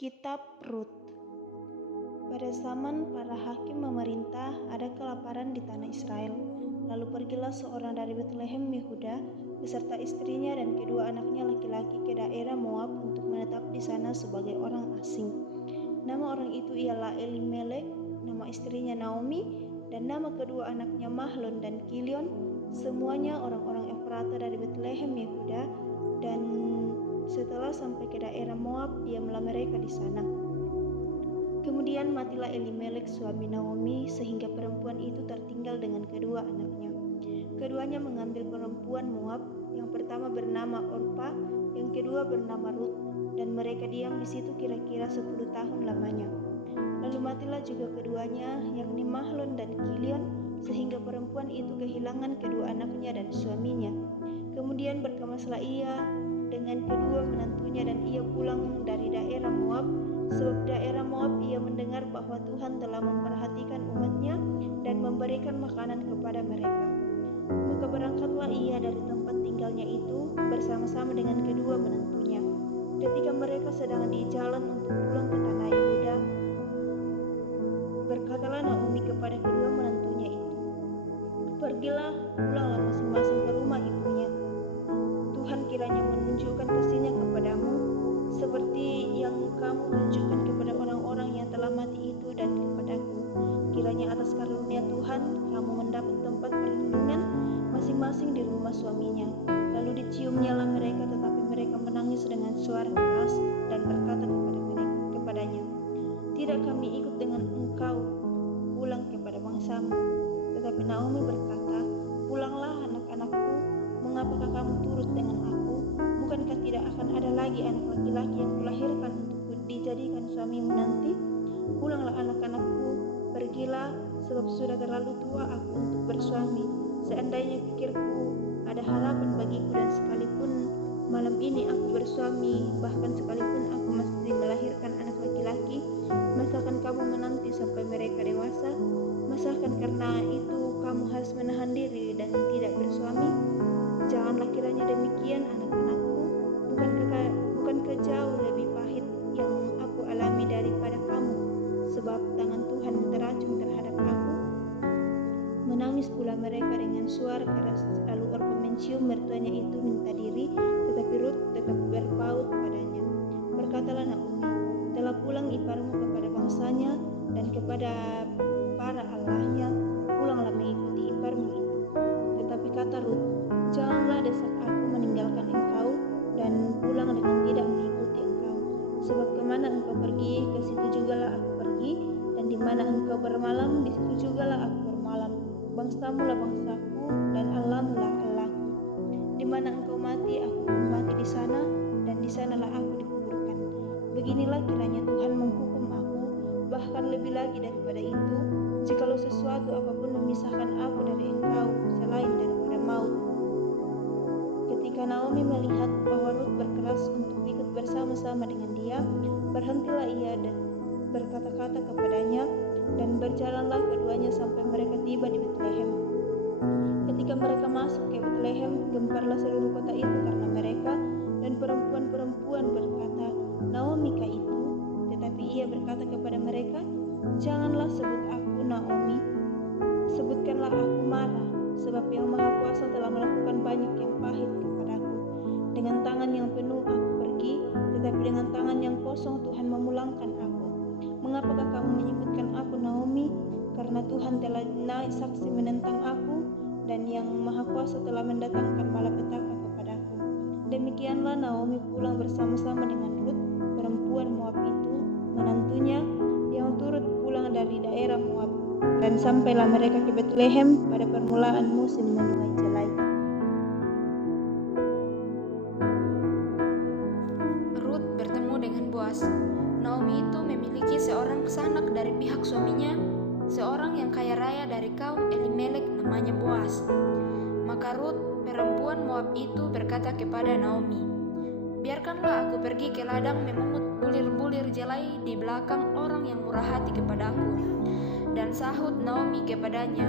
Kitab Rut. Pada zaman para hakim memerintah, ada kelaparan di tanah Israel. Lalu pergilah seorang dari Betlehem Yehuda beserta istrinya dan kedua anaknya laki-laki ke daerah Moab untuk menetap di sana sebagai orang asing. Nama orang itu ialah Elimelek, nama istrinya Naomi, dan nama kedua anaknya Mahlon dan Kilion, semuanya orang-orang Efrata dari Betlehem Yehuda. Dan setelah sampai ke daerah Moab, diamlah mereka di sana. Kemudian matilah Elimelek suami Naomi, sehingga perempuan itu tertinggal dengan kedua anaknya. Keduanya mengambil perempuan Moab, yang pertama bernama Orpa, yang kedua bernama Rut, dan mereka diam di situ kira-kira 10 tahun lamanya. Lalu matilah juga keduanya, yakni Mahlon dan Kilion, sehingga perempuan itu kehilangan kedua anaknya dan suaminya. Kemudian berkemaslah ia dengan kedua menantunya dan ia pulang dari daerah Moab, sebab daerah Moab ia mendengar bahwa Tuhan telah memperhatikan umatnya dan memberikan makanan kepada mereka. Maka berangkatlah ia dari tempat tinggalnya itu bersama-sama dengan kedua menantunya. Ketika mereka sedang di jalan untuk pulang ke tanah Yehuda, berkatalah Naomi kepada kedua menantunya itu, "Pergilah, pulanglah masing-masing ke rumah ibunya. Tuhan kiranya menunjukkan kasih-Nya kepadamu seperti yang kamu tunjukkan kepada orang-orang yang telah mati itu dan kepadaku. Kiranya atas karunia Tuhan kamu mendapat tempat perlindungan masing-masing di rumah suaminya." Lalu diciumnyalah mereka, tetapi mereka menangis dengan suara keras dan berkata kepadanya, "Tidak kami ikut dengan engkau pulang kepada bangsamu." Tetapi Naomi berkata, "Pulanglah anak-anakku, mengapakah kamu turut dengan aku? Bukankah tidak akan ada lagi anak laki-laki yang kulahirkan untukku dijadikan suamimu nanti? Pulanglah anak-anakku, pergilah, sebab sudah terlalu tua aku untuk bersuami. Seandainya pikirku ada harapan bagiku dan sekalipun malam ini aku bersuami, bahkan sekalipun aku masih melahirkan anak laki-laki, masakan kamu menanti sampai mereka dewasa? Masakan karena itu kamu harus menahan diri dan tidak bersuami? Janganlah kiranya demikian, anak-anakku. Bukankah jauh lebih pahit yang aku alami daripada kamu, sebab tangan Tuhan teracung terhadap aku?" Menangis pula mereka dengan suara keras. Lalu Orpa mencium mertuanya itu minta diri, tetapi Rut tetap berpaut padanya. Berkatalah Naomi, "Telah pulang iparmu kepada bangsanya dan kepada para allahnya, pulanglah mengikuti iparmu itu." Tetapi kata Rut, "Janganlah desak aku meninggalkan engkau dan pulang dengan tidak mengikuti engkau. Sebab kemana engkau pergi, ke situ jugalah aku pergi, dan di mana engkau bermalam, di situ jugalah aku bermalam. Bangsamu lah bangsaku, dan Allahmu lah Allahku. Di mana engkau mati, aku pun mati di sana, dan di sanalah aku dikuburkan. Beginilah kiranya Tuhan menghukum aku, bahkan lebih lagi daripada itu, jikalau sesuatu apapun memisahkan aku dari engkau, selain daripada maut." Ketika Naomi melihat bahwa Rut berkeras untuk ikut bersama-sama dengan dia, berhentilah ia dan berkata-kata kepadanya, dan berjalanlah keduanya sampai mereka tiba di Betlehem. Ketika mereka masuk ke Betlehem, gemparlah seluruh kota itu karena mereka, dan perempuan-perempuan berkata, "Naomi kah itu?" Tetapi ia berkata kepada mereka, "Janganlah sebut aku Naomi, sebutkanlah aku Mara, sebab Yang Maha Kuasa telah melakukan banyak yang pahit kepadaku. Dengan tangan yang penuh aku pergi, tetapi dengan tangan yang kosong Tuhan memulangkan aku. Mengapakah kamu menyebutkan aku Naomi? Karena Tuhan telah naik saksi menentang aku, dan Yang Maha Kuasa telah mendatangkan malapetaka kepadaku." Demikianlah Naomi pulang bersama-sama dengan Rut, perempuan Moab itu, menantunya, yang turut pulang dari daerah Moab. Dan sampailah mereka ke Betlehem pada permulaan musim menuai jelai. Rut bertemu dengan Boas. Naomi itu memiliki seorang sanak dari pihak suaminya, seorang yang kaya raya dari kaum Elimelek namanya Boas. Maka Rut, perempuan Moab itu berkata kepada Naomi, "Biarkanlah aku pergi ke ladang memungut bulir-bulir jelai di belakang orang yang murah hati kepadaku." Dan sahut Naomi kepadanya,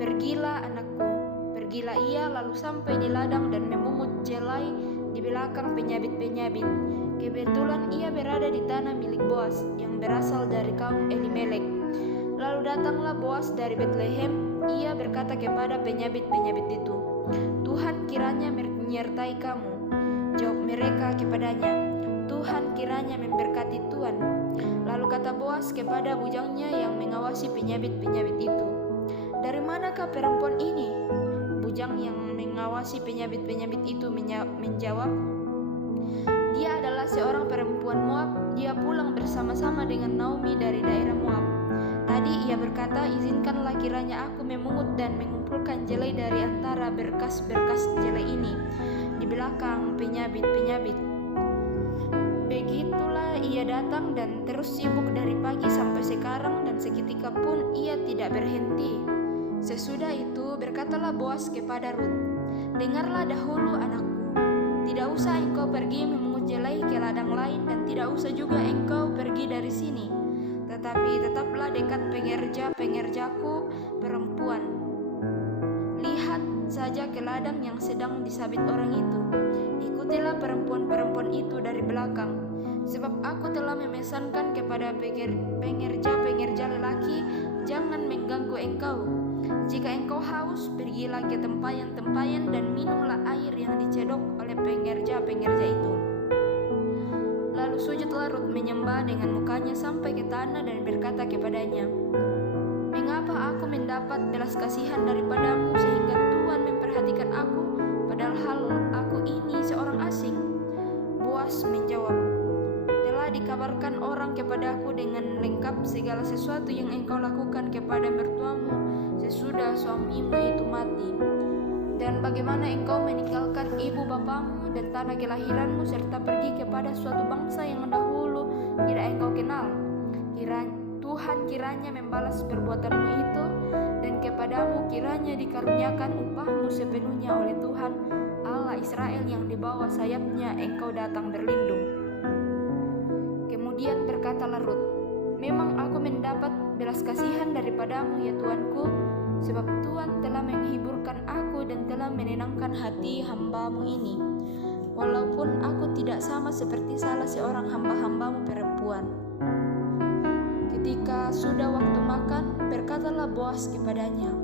"Pergilah anakku." Pergilah ia lalu sampai di ladang dan memungut jelai di belakang penyabit-penyabit. Kebetulan ia berada di tanah milik Boas yang berasal dari kaum Elimelek. Lalu datanglah Boas dari Betlehem. Ia berkata kepada penyabit-penyabit itu, "Tuhan kiranya menyertai kamu." Jawab mereka kepadanya, "Tuhan kiranya memberkati Tuhan." Lalu kata Boas kepada bujangnya yang mengawasi penyabit-penyabit itu, "Dari manakah perempuan ini?" Bujang yang mengawasi penyabit-penyabit itu menjawab, "Dia adalah seorang perempuan Moab. Dia pulang bersama-sama dengan Naomi dari daerah Moab. Tadi ia berkata, izinkanlah kiranya aku memungut dan mengumpulkan jelai dari antara berkas-berkas jelai ini di belakang penyabit-penyabit." Begitulah ia datang dan terus sibuk dari pagi sampai sekarang, dan seketika pun ia tidak berhenti. Sesudah itu berkatalah Boas kepada Rut, "Dengarlah dahulu anakku, tidak usah engkau pergi memungut jelai ke ladang lain, dan tidak usah juga engkau pergi dari sini. Tetapi tetaplah dekat pengerja-pengerjaku perempuan. Lihat saja ke ladang yang sedang disabit orang itu. Ikutilah perempuan-perempuan itu dari belakang. Sebab aku telah memesankan kepada pengerja-pengerja lelaki, jangan mengganggu engkau. Jika engkau haus, pergilah ke tempayan-tempayan dan minumlah air yang dicedok oleh pengerja-pengerja itu." Lalu sujudlah Rut menyembah dengan mukanya sampai ke tanah dan berkata kepadanya, "Mengapa aku mendapat belas kasihan daripadamu sehingga Tuhan memperhatikan aku, padahal aku ini seorang asing?" Boas menjawab, "Telah dikabarkan orang kepadaku dengan lengkap segala sesuatu yang engkau lakukan kepada mertuamu sesudah suamimu itu mati, dan bagaimana engkau meninggalkan ibu bapamu dan tanah kelahiranmu serta pergi kepada suatu bangsa yang dahulu tidak engkau kenal. Tuhan kiranya membalas perbuatanmu itu, dan kepadamu kiranya dikaruniakan upahmu sepenuhnya oleh Tuhan Allah Israel yang di bawah sayapnya engkau datang berlindung." Kemudian berkatalah Rut, "Memang aku mendapat belas kasihan daripadamu ya Tuanku, sebab Tuhan telah menghiburkan aku dan telah menenangkan hati hambamu ini, walaupun aku tidak sama seperti salah seorang hamba-hambamu perempuan." Ketika sudah waktu makan, berkatalah Boas kepadanya,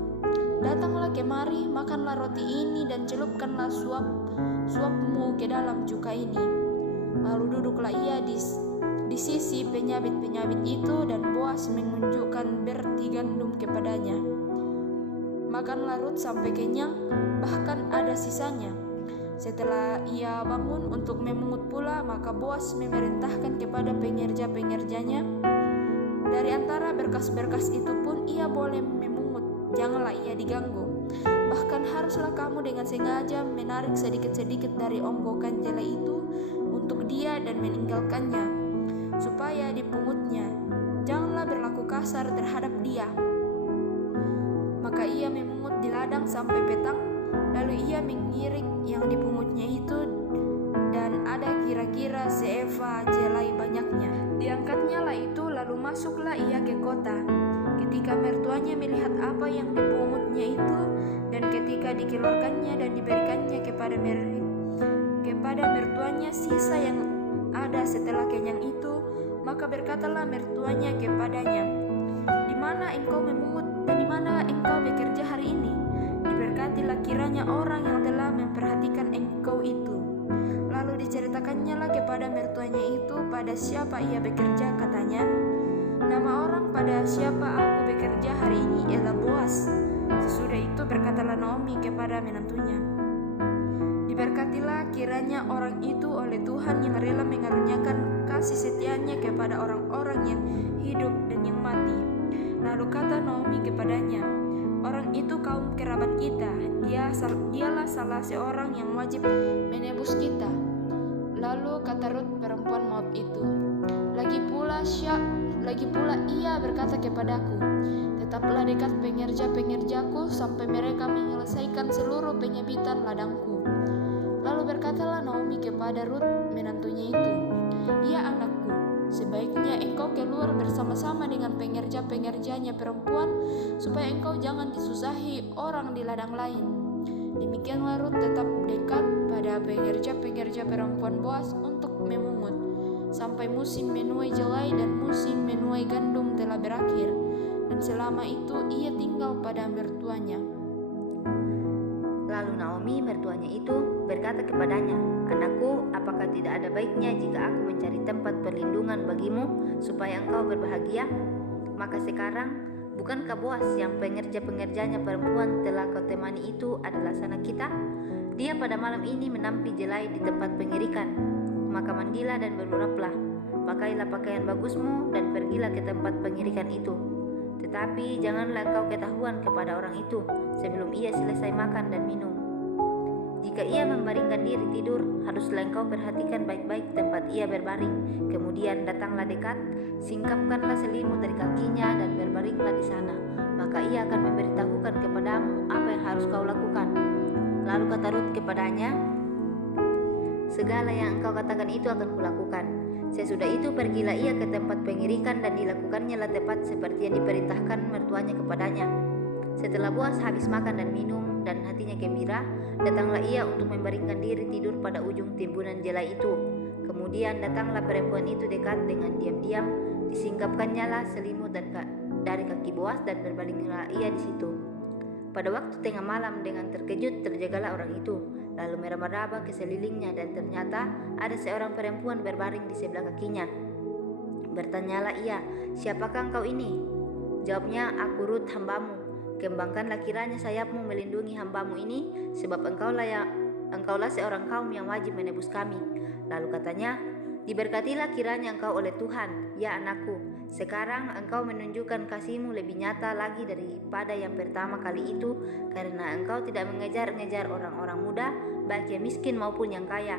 "Datanglah kemari, makanlah roti ini dan celupkanlah suapmu ke dalam cuka ini." Lalu duduklah ia di sisi penyabit-penyabit itu, dan Boas menunjukkan berti gandum kepadanya. Makanlah Rut sampai kenyang, bahkan ada sisanya. Setelah ia bangun untuk memungut pula, maka Boas memerintahkan kepada pengerja-pengerjanya, "Dari antara berkas-berkas itu pun ia boleh memungut, janganlah ia diganggu. Bahkan haruslah kamu dengan sengaja menarik sedikit-sedikit dari onggokan jelai itu untuk dia dan meninggalkannya, supaya dipungutnya. Janganlah berlaku kasar terhadap dia." Maka ia memungut di ladang sampai petang, lalu ia mengirik yang dipungutnya itu, dan ada kira-kira seeva jelai banyaknya. Diangkatnya lah itu, lalu masuklah ia ke kota. Ketika mertuanya melihat apa yang dipungutnya itu, dan ketika dikeluarkannya dan diberikannya kepada mertuanya sisa yang ada setelah kenyang itu, maka berkatalah mertuanya kepadanya, "Di mana engkau memungut dan di mana engkau bekerja hari ini? Diberkatilah kiranya orang yang telah memperhatikan engkau itu." Lalu diceritakannya lah kepada mertuanya itu pada siapa ia bekerja. Katanya, "Nama orang pada siapa aku bekerja hari ini ialah Boas." Sesudah itu berkatalah Naomi kepada menantunya, "Diberkatilah kiranya orang itu oleh Tuhan yang rela mengaruniakan kasih setianya kepada orang-orang yang hidup dan yang mati." Lalu kata Naomi kepadanya, "Orang itu kaum kerabat kita, dialah salah seorang yang wajib menebus kita." Lalu kata Rut perempuan Moab itu, Lagi pula ia berkata kepadaku, "Tetaplah dekat pengerja-pengerjaku sampai mereka menyelesaikan seluruh penyabitan ladangku." Lalu berkatalah Naomi kepada Rut menantunya itu, "Ya anakku, sebaiknya engkau keluar bersama-sama dengan pengerja-pengerjanya perempuan, supaya engkau jangan disusahi orang di ladang lain. Demikianlah Rut tetap dekat pada pengerja-pengerja perempuan Boas untuk memungut, sampai musim menuai jelai dan musim menuai gandum telah berakhir, dan selama itu ia tinggal pada mertuanya. Lalu Naomi mertuanya itu berkata kepadanya, "Anakku, apakah tidak ada baiknya jika aku mencari tempat perlindungan bagimu supaya engkau berbahagia? Maka sekarang, bukankah Boas yang pengerja-pengerjanya perempuan telah kau temani itu adalah sanak kita? Dia pada malam ini menampi jelai di tempat pengirikan. Maka mandilah dan beruraplah, pakailah pakaian bagusmu dan pergilah ke tempat pengirikan itu. Tetapi janganlah engkau ketahuan kepada orang itu sebelum ia selesai makan dan minum. Jika ia membaringkan diri tidur, haruslah engkau perhatikan baik-baik tempat ia berbaring. Kemudian datanglah dekat, singkapkanlah selimut dari kakinya dan berbaringlah di sana. Maka ia akan memberitahukan kepadamu apa yang harus kau lakukan." Lalu kata Rut kepadanya, "Segala yang engkau katakan itu akan kulakukan." Sesudah itu pergilah ia ke tempat pengirikan dan dilakukannya lah tepat seperti yang diperintahkan mertuanya kepadanya. Setelah Boas habis makan dan minum dan hatinya gembira, datanglah ia untuk membaringkan diri tidur pada ujung timbunan jelai itu. Kemudian datanglah perempuan itu dekat dengan diam-diam, disingkapkannya lah selimut dari kaki Boas dan berbalinglah ia di situ. Pada waktu tengah malam dengan terkejut terjagalah orang itu, lalu meraba-raba ke sekelilingnya dan ternyata ada seorang perempuan berbaring di sebelah kakinya. Bertanyalah ia, "Siapakah engkau ini?" Jawabnya, "Aku Rut, hambamu. Kembangkanlah kiranya sayapmu melindungi hambamu ini, sebab engkaulah seorang kaum yang wajib menebus kami." Lalu katanya, "Diberkatilah kiranya engkau oleh Tuhan, ya anakku. Sekarang engkau menunjukkan kasihmu lebih nyata lagi daripada yang pertama kali itu, karena engkau tidak mengejar-ngejar orang-orang muda, baik yang miskin maupun yang kaya.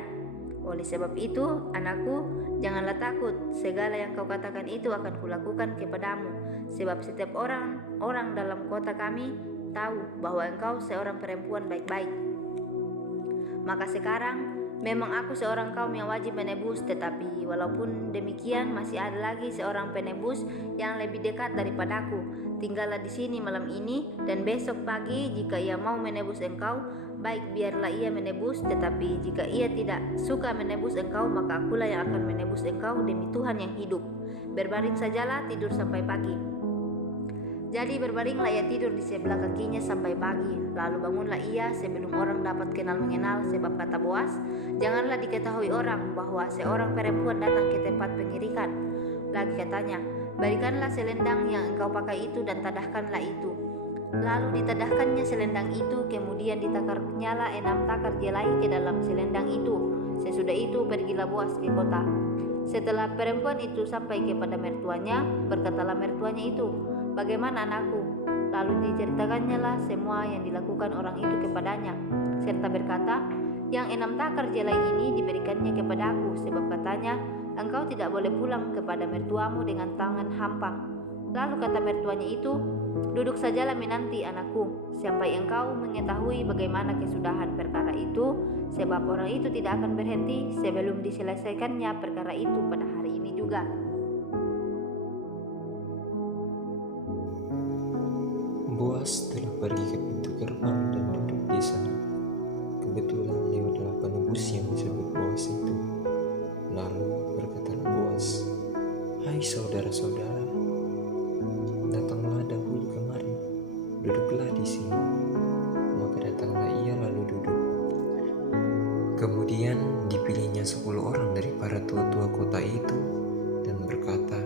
Oleh sebab itu, anakku, janganlah takut. Segala yang kau katakan itu akan kulakukan kepadamu, sebab setiap orang dalam kota kami tahu bahwa engkau seorang perempuan baik-baik. Maka sekarang memang aku seorang kaum yang wajib menebus, tetapi walaupun demikian masih ada lagi seorang penebus yang lebih dekat daripadaku. Tinggallah di sini malam ini, dan besok pagi jika ia mau menebus engkau, baik biarlah ia menebus, tetapi jika ia tidak suka menebus engkau, maka akulah yang akan menebus engkau demi Tuhan yang hidup. Berbaring sajalah, tidur sampai pagi." Jadi berbaringlah ia tidur di sebelah kakinya sampai pagi. Lalu bangunlah ia sebelum orang dapat kenal mengenal, sebab kata Boas, "Janganlah diketahui orang bahwa seorang perempuan datang ke tempat pengirikan." Lagi katanya, "Berikanlah selendang yang engkau pakai itu dan tadahkanlah itu." Lalu ditadahkannya selendang itu, kemudian ditakarnyalah 6 takar jelai ke dalam selendang itu. Sesudah itu pergilah Boas ke kota. Setelah perempuan itu sampai kepada mertuanya, berkatalah mertuanya itu, "Bagaimana anakku?" Lalu diceritakannya lah semua yang dilakukan orang itu kepadanya, serta berkata, "Yang 6 takar jelai ini diberikannya kepadaku, sebab katanya, engkau tidak boleh pulang kepada mertuamu dengan tangan hampa." Lalu kata mertuanya itu, "Duduk sajalah menanti anakku, sampai engkau mengetahui bagaimana kesudahan perkara itu, sebab orang itu tidak akan berhenti sebelum diselesaikannya perkara itu pada hari ini juga." Boas telah pergi ke pintu gerbang dan duduk di sana. Kebetulan lewatlah penebus yang disebut Boas itu. Lalu berkatalah Boas, "Hai saudara-saudara, datanglah dahulu kemari, duduklah di sini." Maka datanglah ia lalu duduk. Kemudian dipilihnya 10 orang dari para tua-tua kota itu dan berkata,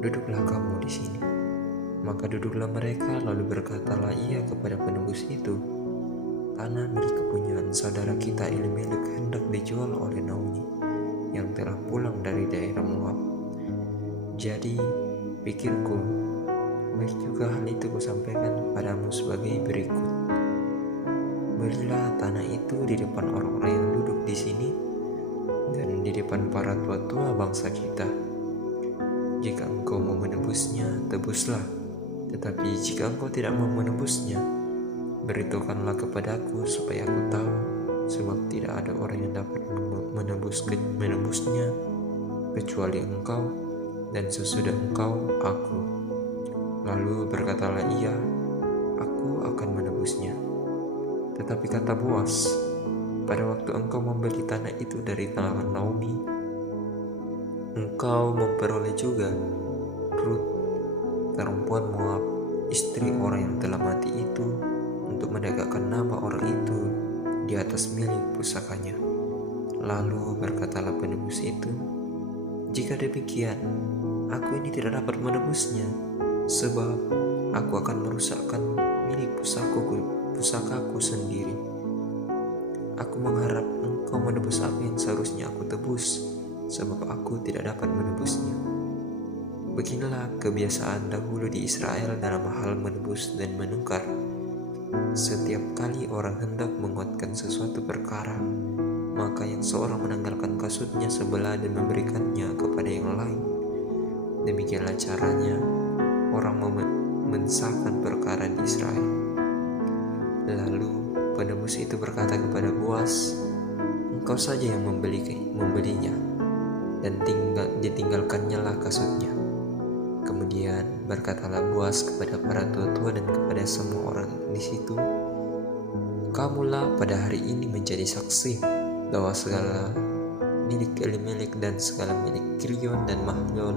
"Duduklah kamu di sini." Maka duduklah mereka, lalu berkatalah ia kepada penebus itu, "Tanah milik kepunyaan saudara kita Elimelek hendak dijual oleh Naomi yang telah pulang dari daerah Moab. Jadi pikirku, baik juga hal itu kusampaikan padamu sebagai berikut. Belilah tanah itu di depan orang-orang yang duduk di sini dan di depan para tua-tua bangsa kita. Jika engkau mau menebusnya, tebuslah. Tetapi jika engkau tidak mau menebusnya, beritahukanlah kepadaku supaya aku tahu, sebab tidak ada orang yang dapat menebusnya kecuali engkau, dan sesudah engkau aku." Lalu berkatalah ia, "Aku akan menebusnya." Tetapi kata Boas, pada waktu engkau membeli tanah itu dari tangan Naomi, engkau memperoleh juga Rut, perempuan Moab, istri orang yang telah mati itu, untuk menegakkan nama orang itu di atas milik pusakanya. Lalu berkatalah penebus itu, jika demikian, aku ini tidak dapat menebusnya, sebab aku akan merusakkan milik pusakaku sendiri. Aku mengharap engkau menebus apa yang seharusnya aku tebus, sebab aku tidak dapat menebusnya. Beginilah kebiasaan dahulu di Israel dalam hal menebus dan menukar. Setiap kali orang hendak menguatkan sesuatu perkara, maka yang seorang menanggalkan kasutnya sebelah dan memberikannya kepada yang lain. Demikianlah caranya orang mensahkan perkara di Israel. Lalu penebus itu berkata kepada Boas, engkau saja yang membelinya, dan ditinggalkannya lah kasutnya. Kemudian berkatalah Boas kepada para tua-tua dan kepada semua orang di situ, kamulah pada hari ini menjadi saksi bahwa segala milik Elimelek dan segala milik Kilion dan Mahlon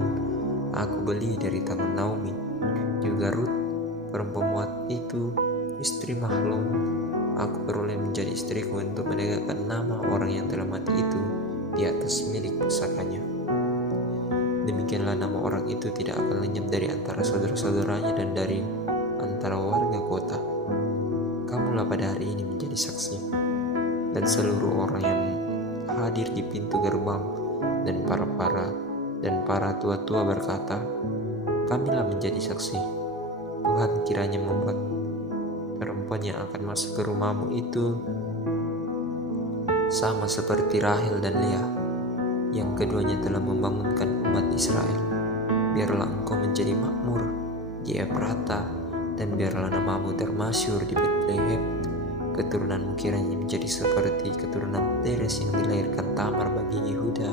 aku beli dari tangan Naomi. Juga Rut, perempuan Moab itu, istri Mahlon, aku peroleh menjadi istriku untuk menegakkan nama orang yang telah mati itu di atas milik pusakanya. Demikianlah nama orang itu tidak akan lenyap dari antara saudara-saudaranya dan dari antara warga kota. Kamulah pada hari ini menjadi saksi. Dan seluruh orang yang hadir di pintu gerbang dan para tua-tua berkata, kamilah menjadi saksi. Tuhan kiranya membuat perempuan yang akan masuk ke rumahmu itu sama seperti Rahel dan Lea, yang keduanya telah membangunkan umat Israel. Biarlah engkau menjadi makmur di Efrata, dan biarlah namamu termasyhur di Betlehem. Keturunanmu kiranya menjadi seperti keturunan Peres yang dilahirkan Tamar bagi Yehuda,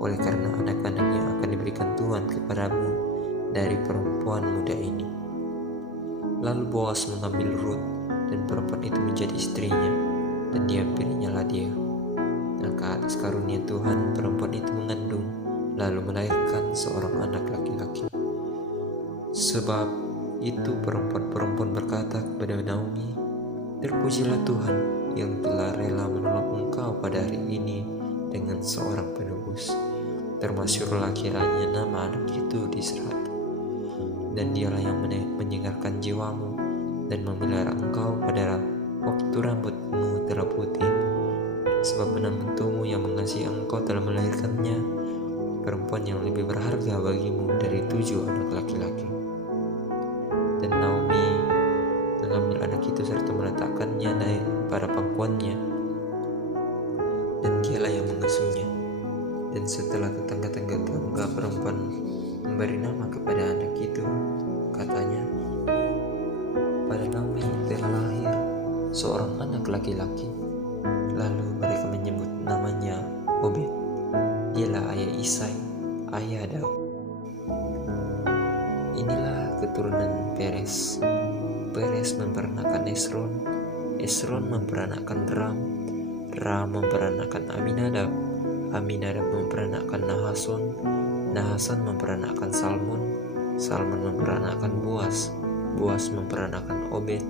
oleh karena anak-anak yang akan diberikan Tuhan kepadamu dari perempuan muda ini. Lalu Boas mengambil Rut, dan perempuan itu menjadi istrinya, dan diambilnyalah dia. Dan ke atas karunia Tuhan perempuan itu mengandung, lalu melahirkan seorang anak laki-laki. Sebab itu perempuan-perempuan berkata kepada Naomi, terpujilah Tuhan yang telah rela menolong engkau pada hari ini dengan seorang penebus. Termasyhurlah kiranya nama anak itu di Israel. Dan dialah yang menyegarkan jiwamu dan memelihara engkau pada waktu rambutmu telah putih. Sebab menantumu yang mengasihi engkau telah melahirkannya, perempuan yang lebih berharga bagimu dari 7 anak laki-laki. Dan Naomi mengambil anak itu serta meletakkannya pada pangkuannya, dan dialah yang mengasuhnya. Dan setelah tetangga-tetangga perempuan memberi nama kepada anak itu, katanya, pada Naomi telah lahir seorang anak laki-laki. Lalu mereka menyebut namanya Obed. Dialah ayah Isai, ayah Daud. Inilah keturunan Peres. Peres memperanakan Esron, Esron memperanakan Ram, Ram memperanakan Aminadab, Aminadab memperanakan Nahason, Nahason memperanakan Salmon, Salmon memperanakan Boas, Boas memperanakan Obed,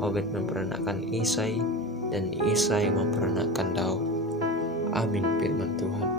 Obed memperanakan Isai, dan Isai memperanakan Daud. Amin firman Tuhan.